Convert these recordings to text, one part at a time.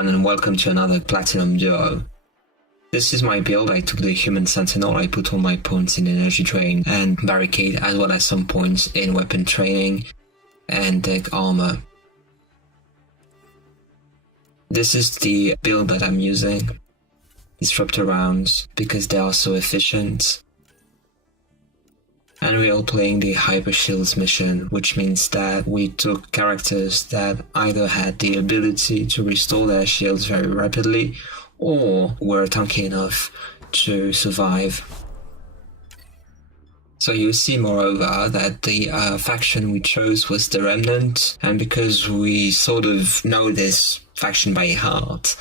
everyone and welcome to another Platinum Duo. This is my build. I took the human Sentinel, I put all my points in energy drain and barricade, as well as some points in weapon training and deck armor. This is the build that I'm using. Disruptor rounds, because they are so efficient. And we are playing the Hyper Shields mission, which means that we took characters that either had the ability to restore their shields very rapidly, or were tanky enough to survive. So you see moreover that the faction we chose was the Remnant, and because we sort of know this faction by heart,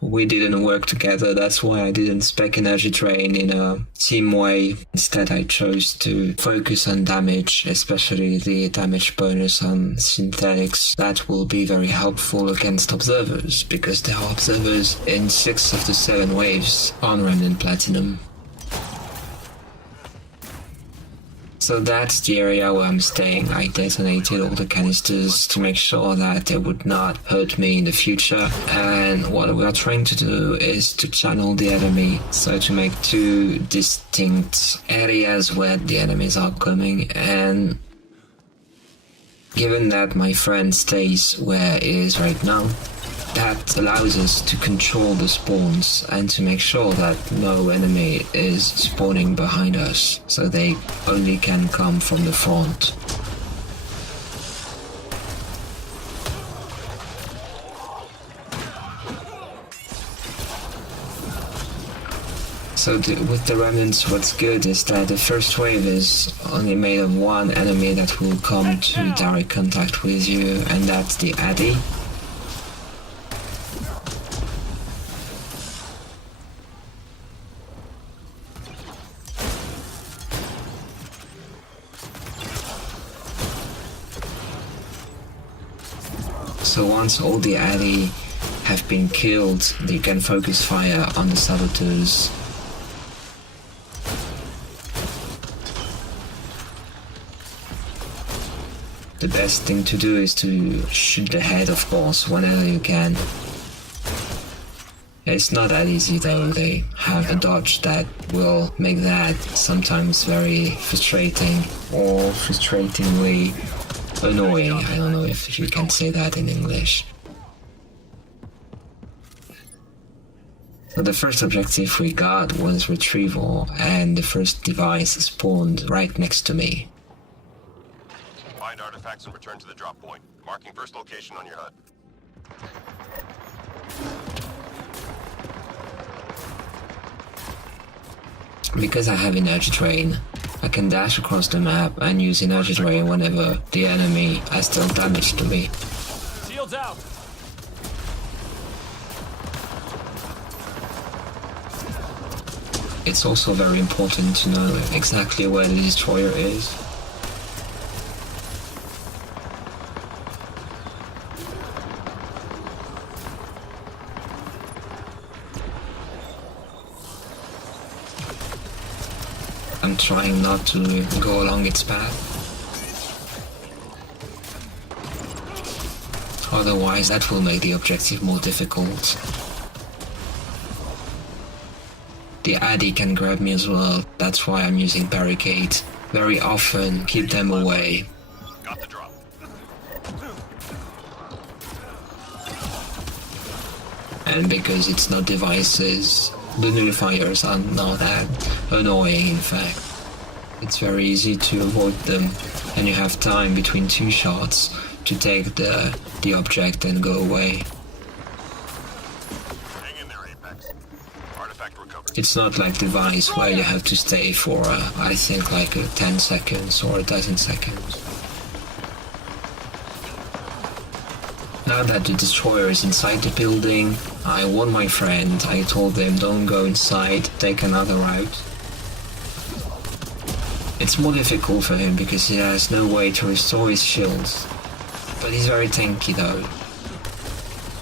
we didn't work together. That's why I didn't spec energy drain in a team way. Instead I chose to focus on damage, especially the damage bonus on synthetics. That will be very helpful against observers, because there are observers in 6 of the 7 waves on Remnant Platinum. So that's the area where I'm staying. I detonated all the canisters to make sure that they would not hurt me in the future. And what we are trying to do is to channel the enemy, so to make 2 distinct areas where the enemies are coming. And given that my friend stays where he is right now, that allows us to control the spawns and to make sure that no enemy is spawning behind us, so they only can come from the front. So with the Remnants, what's good is that the first wave is only made of 1 enemy that will come to direct contact with you, and that's the Addy. So once all the Addy have been killed, you can focus fire on the saboteurs. The best thing to do is to shoot the head, of course, whenever you can. It's not that easy though. They have a dodge that will make that sometimes very frustrating, or frustratingly annoying. I don't know if you can say that in English. So the first objective we got was retrieval, and the first device spawned right next to me. Find artifacts and return to the drop point. Marking first location on your HUD. Because I have energy drain, I can dash across the map and use energy drain whenever the enemy has dealt damage to me. Shields out. It's also very important to know exactly where the destroyer is. I'm trying not to go along its path. Otherwise, that will make the objective more difficult. The Addy can grab me as well. That's why I'm using barricade. Very often, keep them away. Got the drop. And because it's not devices, the nullifiers are not that annoying. In fact, it's very easy to avoid them, and you have time between 2 shots to take the object and go away. Hang in there, Apex. Artifact recovered. It's not like device where you have to stay for I think like 10 seconds or a dozen seconds. Now that the destroyer is inside the building, I warned my friend. I told them don't go inside, take another route. It's more difficult for him because he has no way to restore his shields, but he's very tanky though.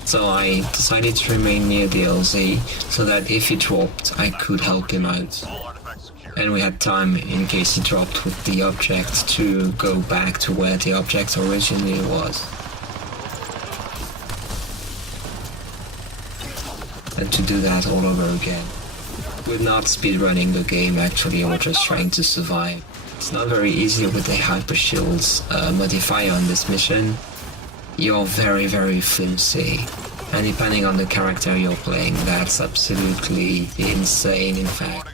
So I decided to remain near the LZ so that if he dropped, I could help him out. All artifacts secure. And we had time, in case he dropped with the object, to go back to where the object originally was. than to do that all over again. We're not speedrunning the game actually, we're just trying to survive. It's not very easy with the hyper shields modifier on this mission. You're very flimsy, and depending on the character you're playing, that's absolutely insane in fact.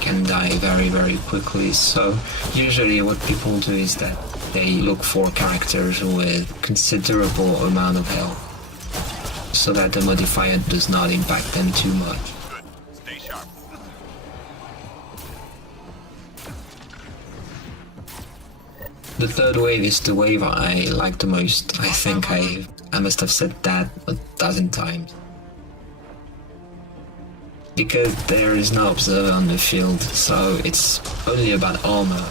Can die very quickly, so usually what people do is that they look for characters with considerable amount of health so that the modifier does not impact them too much. Good. Stay sharp. The third wave is the wave I like the most. I think I must have said that a dozen times. Because there is no observer on the field, so it's only about armor.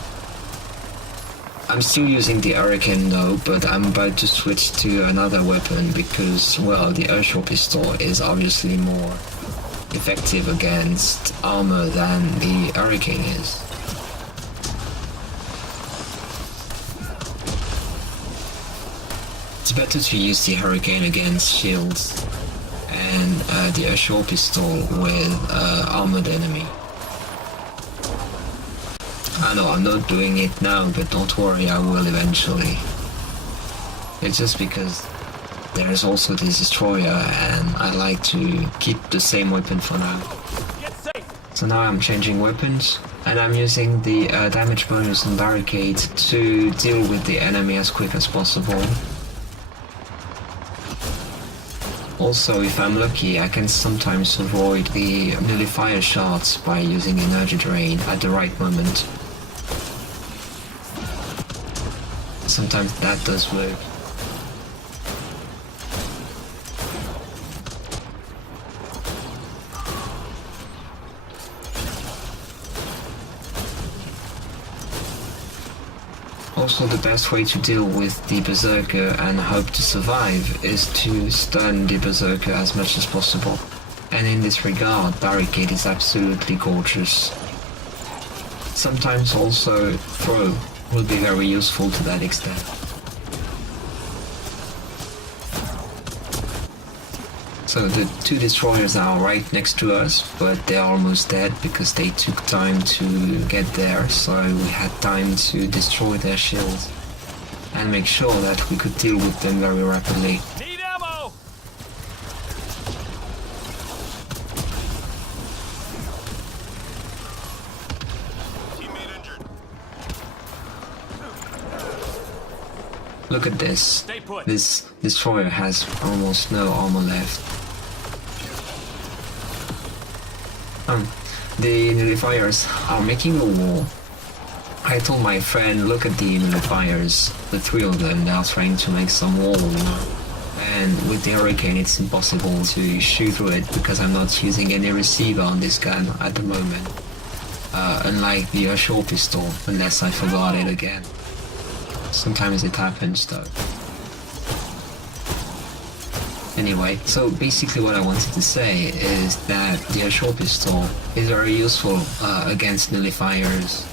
I'm still using the Hurricane though, but I'm about to switch to another weapon because, well, the Urshore pistol is obviously more effective against armor than the Hurricane is. It's better to use the Hurricane against shields and the Urshore pistol with armored enemy. I know I'm not doing it now, but don't worry, I will eventually. It's just because there's also this destroyer and I like to keep the same weapon for now. So now I'm changing weapons and I'm using the damage bonus on barricade to deal with the enemy as quick as possible. Also, if I'm lucky, I can sometimes avoid the nullifier shots by using energy drain at the right moment. Sometimes that does work. Also, the best way to deal with the Berserker and hope to survive is to stun the Berserker as much as possible. And in this regard, Barricade is absolutely gorgeous. Sometimes also Throw will be very useful to that extent. So the two destroyers are right next to us, but they're almost dead because they took time to get there, so we had time to destroy their shields and make sure that we could deal with them very rapidly. Need ammo! Teammate injured. Look at this. Stay put. This destroyer has almost no armor left. The nullifiers are making a wall. I told my friend, look at the nullifiers, the three of them, they are trying to make some wall. And with the Hurricane it's impossible to shoot through it because I'm not using any receiver on this gun at the moment. Unlike the Urshore pistol, unless I forgot it again. Sometimes it happens though. Anyway, so basically what I wanted to say is that the Urshore pistol is very useful against nullifiers.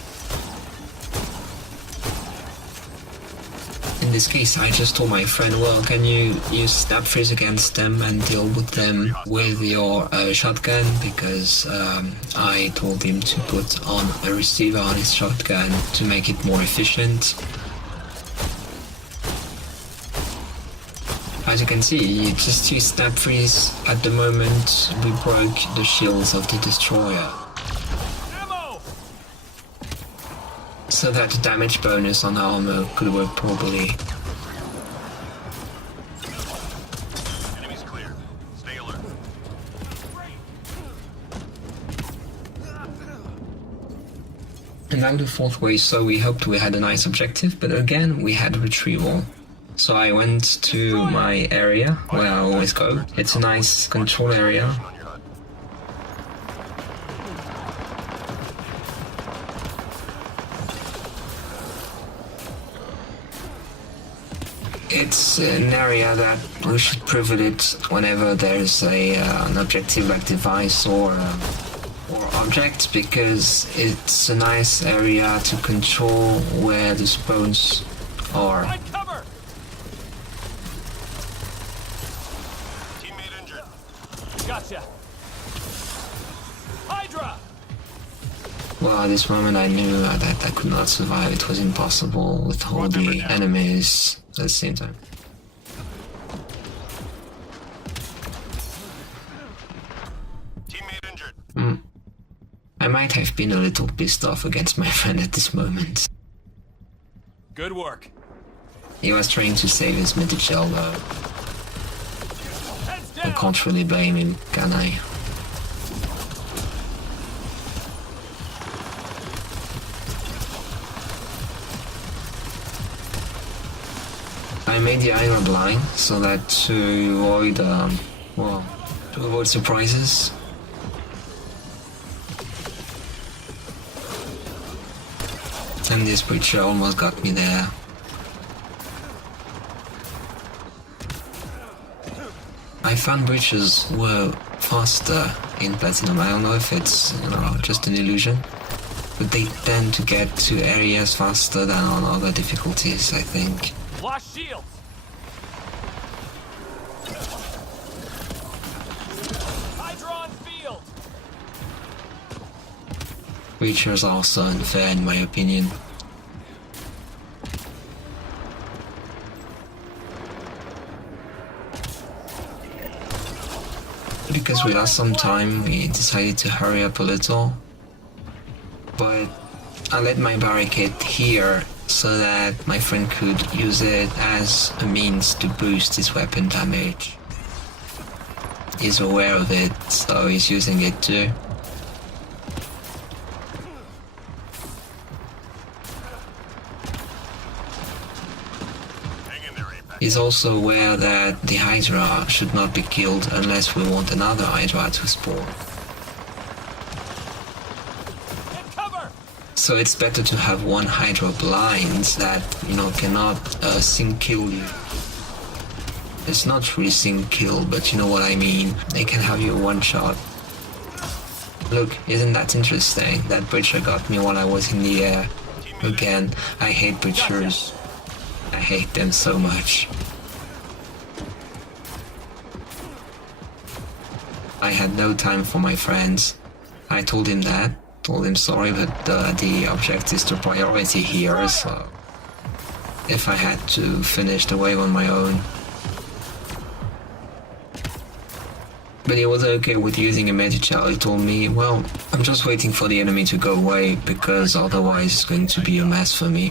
In this case, I just told my friend, well, can you use snap freeze against them and deal with them with your shotgun? Because I told him to put on a receiver on his shotgun to make it more efficient. As you can see, just use snap freeze. At the moment, we broke the shields of the destroyer. Ammo! So that the damage bonus on armor could work properly. Enemy's clear. Stay alert. And now the fourth wave, so we hoped we had a nice objective, but again we had retrieval. So I went to my area, where I always go. It's a nice control area. On your HUD. It's an area that we should privilege whenever there's an objective like device or object, because it's a nice area to control where the spawns Or Find cover! Teammate injured. Gotcha. Hydra! well, at this moment I knew that I could not survive. It was impossible with all the enemies at the same time. Teammate injured. I might have been a little pissed off against my friend at this moment. Good work. He was trying to save his Medichel though. Heads I down! can't really blame him, can I? I made the island line so that to avoid, to avoid surprises. And this breacher almost got me there. I found breaches were faster in Platinum. I don't know if it's, just an illusion, but they tend to get to areas faster than on other difficulties, I think. Lost shields! Hydra on field! Breachers are also unfair in my opinion. Because we lost some time, we decided to hurry up a little. But I let my barricade here so that my friend could use it as a means to boost his weapon damage. He's aware of it, so he's using it too. Hang in there, Apex. He's also aware that the Hydra should not be killed unless we want another Hydra to spawn. Get cover! So it's better to have one Hydra blind that, cannot sync kill you. It's not really sync kill, but you know what I mean. They can have you one shot. Look, isn't that interesting? That breacher got me while I was in the air. Again, I hate breachers. I hate them so much. I had no time for my friends. I told him that. Told him sorry, but the object is the priority here, so if I had to finish the wave on my own. But he was okay with using a Medichal. He told me, well, I'm just waiting for the enemy to go away because otherwise it's going to be a mess for me.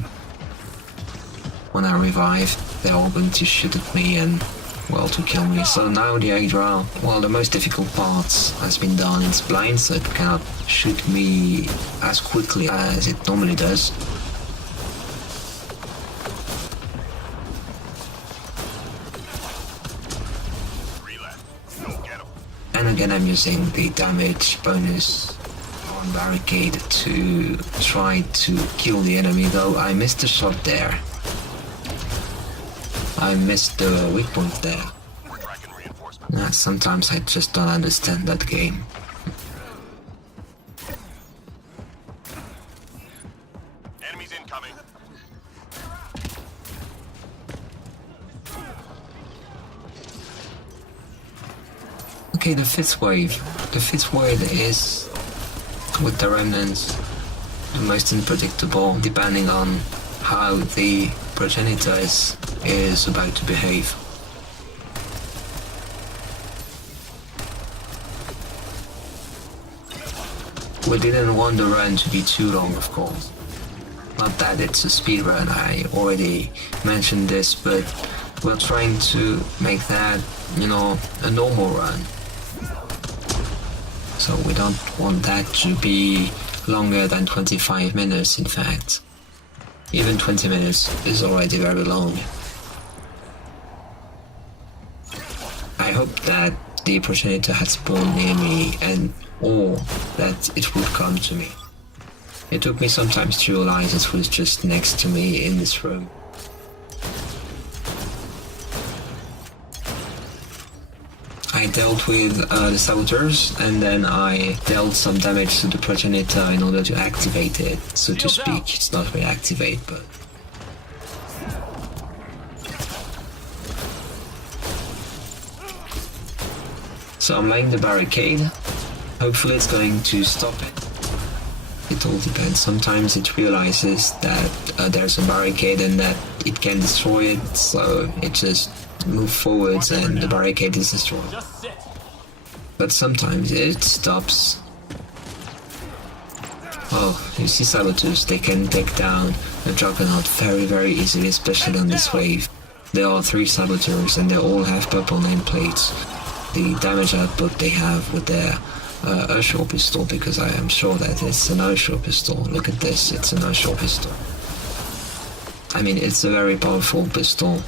When I revive, they're all going to shoot at me and, well, to kill me. So now the Hydra, well, the most difficult part has been done. It's blind, so it cannot shoot me as quickly as it normally does. And again, I'm using the damage bonus on barricade to try to kill the enemy, though I missed a shot there. I missed the weak point there. We're tracking reinforcements. Sometimes I just don't understand that game. Enemies incoming. Okay, the fifth wave. The fifth wave is, with the Remnants, the most unpredictable, depending on how the progenitor is about to behave. We didn't want the run to be too long, of course. Not that it's a speed run, I already mentioned this, but we're trying to make that, a normal run. So we don't want that to be longer than 25 minutes, in fact. Even 20 minutes is already very long. I hope that the progenitor had spawned near me or that it would come to me. It took me some time to realize it was just next to me in this room. I dealt with the saboteurs, and then I dealt some damage to the progenitor in order to activate it, so to speak. It's not really activate, but So I'm laying the barricade. Hopefully it's going to stop it. It all depends. Sometimes it realizes that there's a barricade and that it can destroy it, so it just moves forwards and the barricade is destroyed. Just sit. But sometimes it stops. Oh, you see saboteurs, they can take down a Juggernaut very easily, especially on this wave. There are 3 saboteurs and they all have purple nameplates. The damage output they have with their Urshaw pistol, because I am sure that it's an Urshaw pistol. Look at this, it's an Urshaw pistol. I mean, it's a very powerful pistol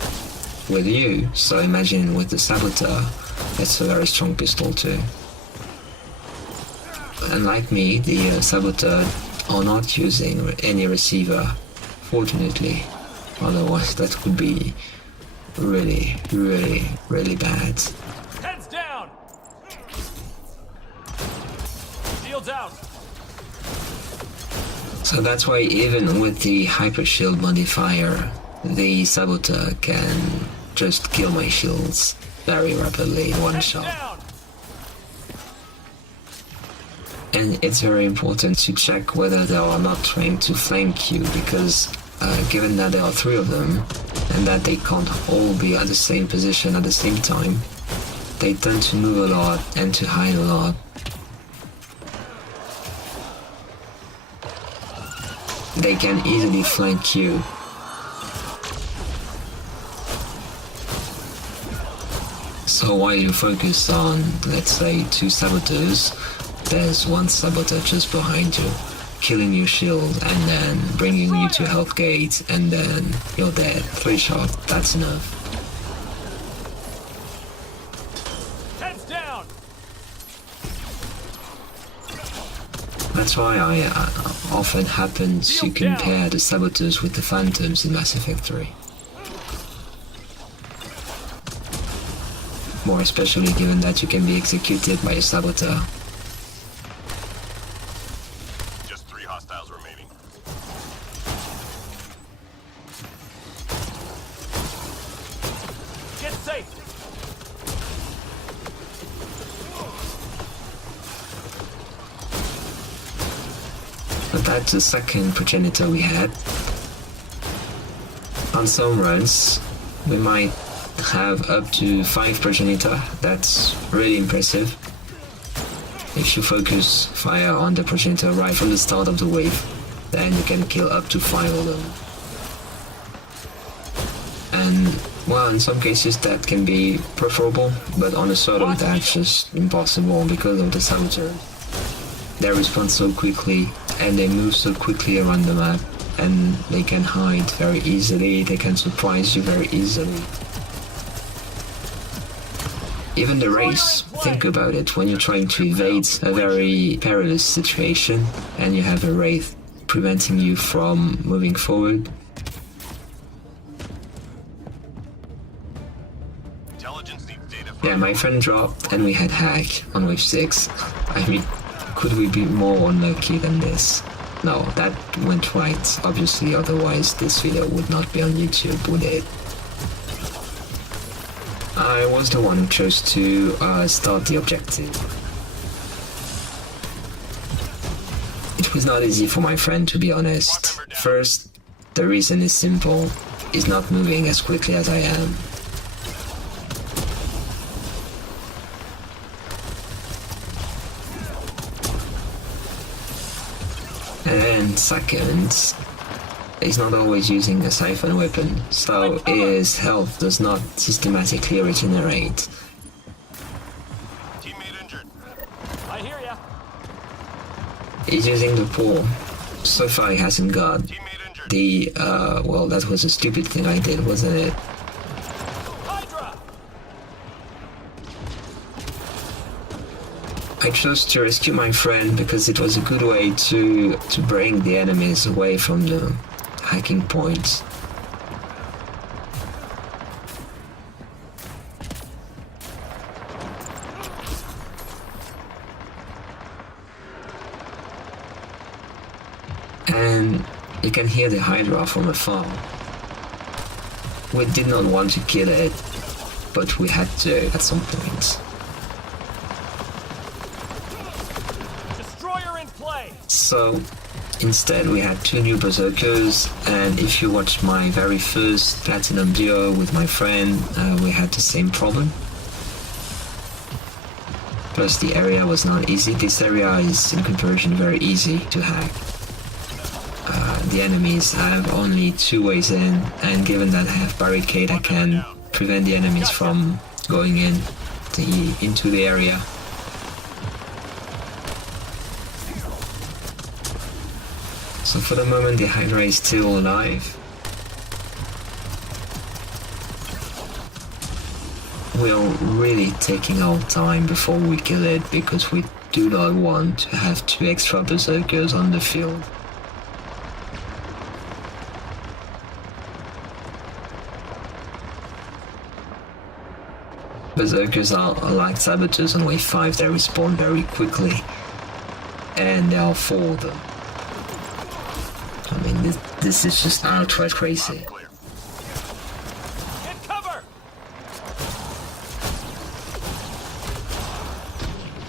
with you, so imagine with the saboteur, it's a very strong pistol too. Unlike me, the saboteur are not using any receiver, fortunately. Otherwise that could be really bad. Heads down. Shields out. So that's why even with the hyper shield modifier, the saboteur can just kill my shields very rapidly in one Heads shot. down. And it's very important to check whether they are not trying to flank you, because given that there are 3 of them and that they can't all be at the same position at the same time, they tend to move a lot and to hide a lot. They can easily flank you. So while you focus on, let's say, 2 saboteurs, there's 1 saboteur just behind you, killing your shield and then bringing you to health gate, and then you're dead. 3 shots, that's enough. Heads down. That's why I often happen to compare the saboteurs with the phantoms in Mass Effect 3. More especially given that you can be executed by a saboteur. Just 3 hostiles remaining. Get safe. But that's the second progenitor we had. On some runs, we might have up to 5 progenitor. That's really impressive. If you focus fire on the progenitor right from the start of the wave, then you can kill up to 5 of them. And, well, in some cases that can be preferable, but on a solo that's just impossible because of the saboteur. They respond so quickly and they move so quickly around the map, and they can hide very easily, they can surprise you very easily. Even the race, think about it, when you're trying to evade a very perilous situation and you have a wraith preventing you from moving forward. Intelligence needs data from Yeah, my friend dropped and we had hack on wave 6. I mean, could we be more unlucky than this? No, that went right, obviously, otherwise this video would not be on YouTube, would it? I was the one who chose to start the objective. It was not easy for my friend, to be honest. First, the reason is simple. He's not moving as quickly as I am. And then second, he's not always using a siphon weapon, so his health does not systematically regenerate. teammate injured. I hear ya. He's using the pool. So far he hasn't got Teammate injured. the, well, that was a stupid thing I did, wasn't it? Hydra. I chose to rescue my friend because it was a good way to bring the enemies away from the hacking points. And you can hear the Hydra from afar. We did not want to kill it, but we had to at some point. So instead we had 2 new berserkers, and if you watch my very first platinum duo with my friend, we had the same problem. Plus the area was not easy. This area is in comparison very easy to hack. The enemies have only 2 ways in, and given that I have barricade, I can prevent the enemies from going into the area. So for the moment the Hydra is still alive. We're really taking our time before we kill it because we do not want to have 2 extra berserkers on the field. Berserkers are like saboteurs on wave 5, they respawn very quickly, and there are 4 of them. I mean, this is just outright crazy. Get cover!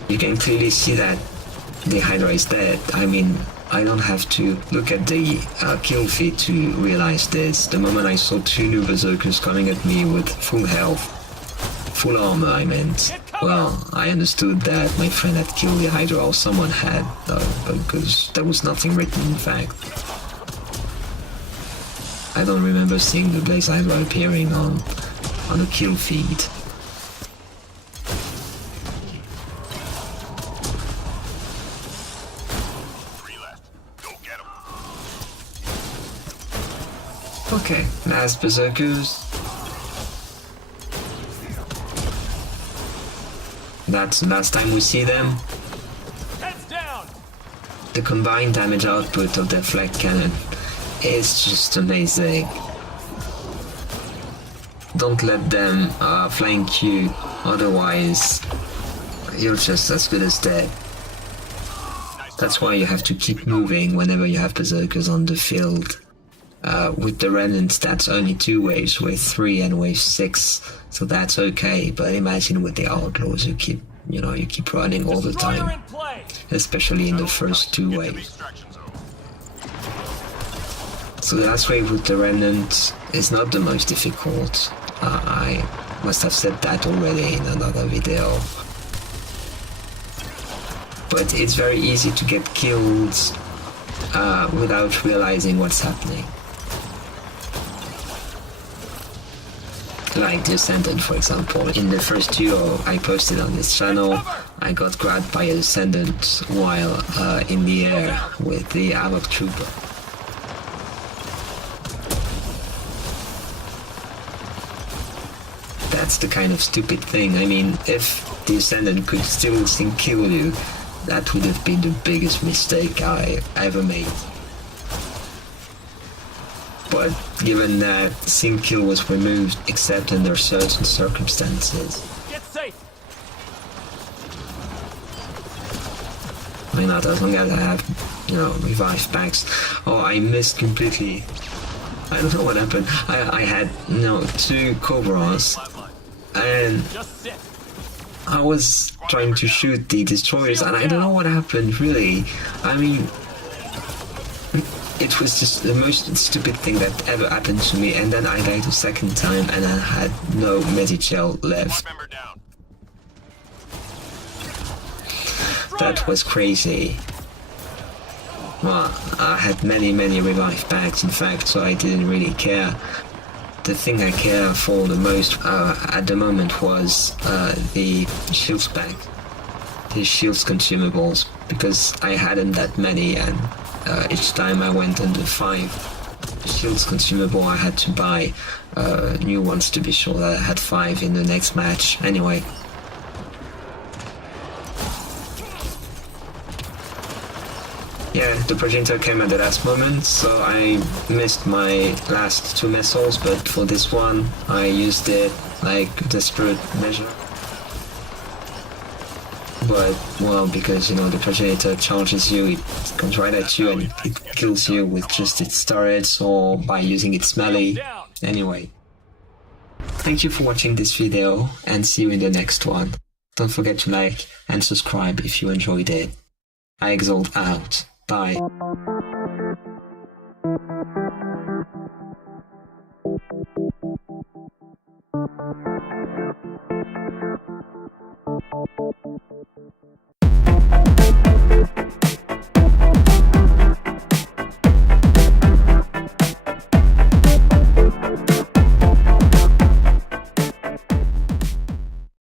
You can clearly see that the Hydra is dead. I mean, I don't have to look at the kill feed to realize this. The moment I saw 2 new berserkers coming at me with full health, full armor I meant, well, I understood that my friend had killed the Hydra, or someone had, because there was nothing written in fact. I don't remember seeing the Blaze Hydra appearing on the kill feed. Okay, last berserkers. That's the last time we see them. Heads down! The combined damage output of their flag cannon is just amazing. Don't let them flank you, otherwise you're just as good as dead. That's why you have to keep moving whenever you have berserkers on the field. With the Remnant, that's only 2 waves, wave 3 and wave 6, so that's okay. But imagine with the Outlaws, you keep running all the time, especially in the first 2 waves. So the last wave with the Remnant is not the most difficult. I must have said that already in another video. But it's very easy to get killed without realizing what's happening. Like the Ascendant, for example. In the first duo I posted on this channel, I got grabbed by a Ascendant while in the air with the Havoc Trooper. That's the kind of stupid thing. I mean, if the Ascendant could still kill you, that would have been the biggest mistake I ever made. But given that sync kill was removed except under certain circumstances, Get safe! why not, as long as I have, revive packs. Oh, I missed completely. I don't know what happened. I had, 2 Cobras, and Just sit! I was trying to shoot the destroyers, and I don't know what happened, really. I mean, it was just the most stupid thing that ever happened to me, and then I died a second time, and I had no Medicel left. That was crazy. Well, I had many revive packs, in fact, so I didn't really care. The thing I care for the most at the moment was the shields pack, the shields consumables, because I hadn't that many, and each time I went under 5 shields consumable I had to buy new ones to be sure that I had 5 in the next match. Anyway. Yeah, the Progenitor came at the last moment, so I missed my last 2 missiles, but for this one I used it like a desperate measure. But, well, because, the Progenitor charges you, it comes right at you and it kills you with just its turrets or by using its melee. Anyway. Thank you for watching this video, and see you in the next one. Don't forget to like and subscribe if you enjoyed it. I Exalt out. Die.